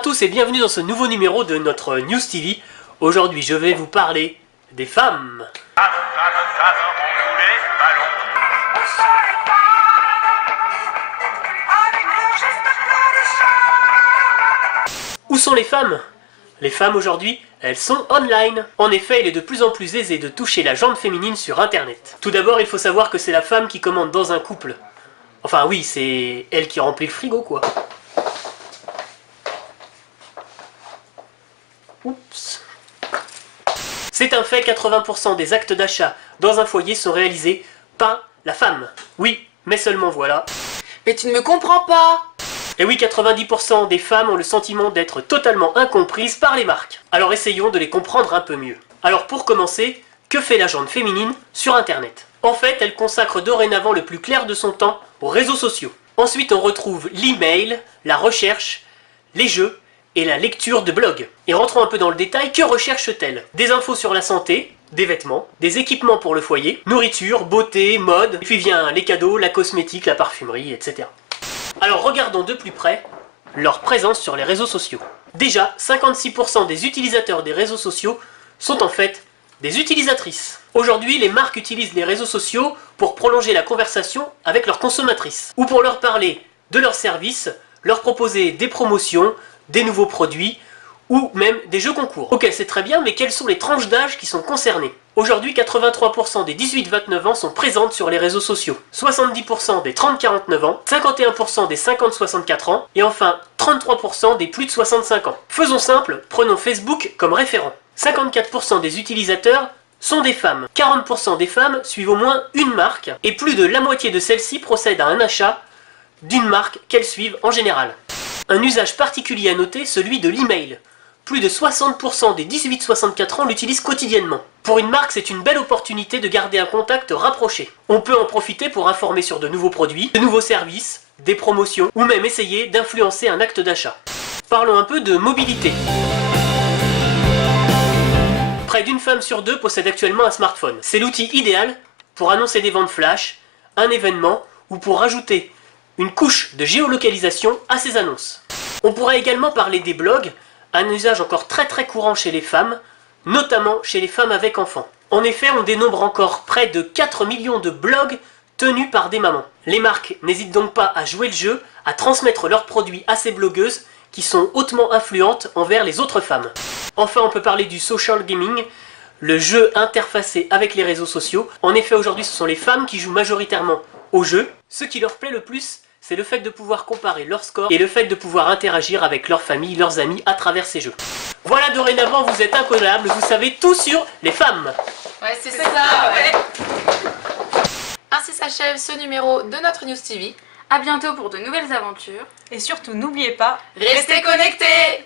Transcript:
à tous et bienvenue dans ce nouveau numéro de notre News TV. Aujourd'hui, je vais vous parler des femmes. Où sont les femmes? Les femmes aujourd'hui, elles sont online. En effet, il est de plus en plus aisé de toucher la jante féminine sur internet. Tout d'abord, il faut savoir que c'est la femme qui commande dans un couple. Enfin oui, c'est elle qui remplit le frigo quoi. Oups. C'est un fait, 80% des actes d'achat dans un foyer sont réalisés par la femme. Oui, mais seulement voilà. Mais tu ne me comprends pas! Et oui, 90% des femmes ont le sentiment d'être totalement incomprises par les marques. Alors essayons de les comprendre un peu mieux. Alors pour commencer, que fait la jante féminine sur internet? En fait, elle consacre dorénavant le plus clair de son temps aux réseaux sociaux. Ensuite, on retrouve l'email, la recherche, les jeux et la lecture de blogs. Et rentrons un peu dans le détail, que recherche-t-elle? Des infos sur la santé, des vêtements, des équipements pour le foyer, nourriture, beauté, mode, et puis vient les cadeaux, la cosmétique, la parfumerie, etc. Alors regardons de plus près leur présence sur les réseaux sociaux. Déjà, 56% des utilisateurs des réseaux sociaux sont en fait des utilisatrices. Aujourd'hui, les marques utilisent les réseaux sociaux pour prolonger la conversation avec leurs consommatrices, ou pour leur parler de leurs services, leur proposer des promotions, des nouveaux produits, ou même des jeux concours. Ok, c'est très bien, mais quelles sont les tranches d'âge qui sont concernées? Aujourd'hui, 83% des 18-29 ans sont présentes sur les réseaux sociaux, 70% des 30-49 ans, 51% des 50-64 ans, et enfin 33% des plus de 65 ans. Faisons simple, prenons Facebook comme référent. 54% des utilisateurs sont des femmes, 40% des femmes suivent au moins une marque, et plus de la moitié de celles-ci procèdent à un achat d'une marque qu'elles suivent en général. Un usage particulier à noter, celui de l'email. Plus de 60% des 18-64 ans l'utilisent quotidiennement. Pour une marque, c'est une belle opportunité de garder un contact rapproché. On peut en profiter pour informer sur de nouveaux produits, de nouveaux services, des promotions, ou même essayer d'influencer un acte d'achat. Parlons un peu de mobilité. Près d'une femme sur deux possède actuellement un smartphone. C'est l'outil idéal pour annoncer des ventes flash, un événement, ou pour rajouter une couche de géolocalisation à ses annonces. On pourrait également parler des blogs, un usage encore très courant chez les femmes, notamment chez les femmes avec enfants. En effet, on dénombre encore près de 4 millions de blogs tenus par des mamans. Les marques n'hésitent donc pas à jouer le jeu, à transmettre leurs produits à ces blogueuses qui sont hautement influentes envers les autres femmes. Enfin, on peut parler du social gaming, le jeu interfacé avec les réseaux sociaux. En effet, aujourd'hui, ce sont les femmes qui jouent majoritairement au jeu. Ce qui leur plaît le plus, c'est le fait de pouvoir comparer leurs scores et le fait de pouvoir interagir avec leur famille, leurs amis à travers ces jeux. Voilà, dorénavant, vous êtes incollables, vous savez tout sur les femmes. Ouais, c'est ça, ouais. Ainsi s'achève ce numéro de notre News TV. A bientôt pour de nouvelles aventures. Et surtout, n'oubliez pas, Restez connectés!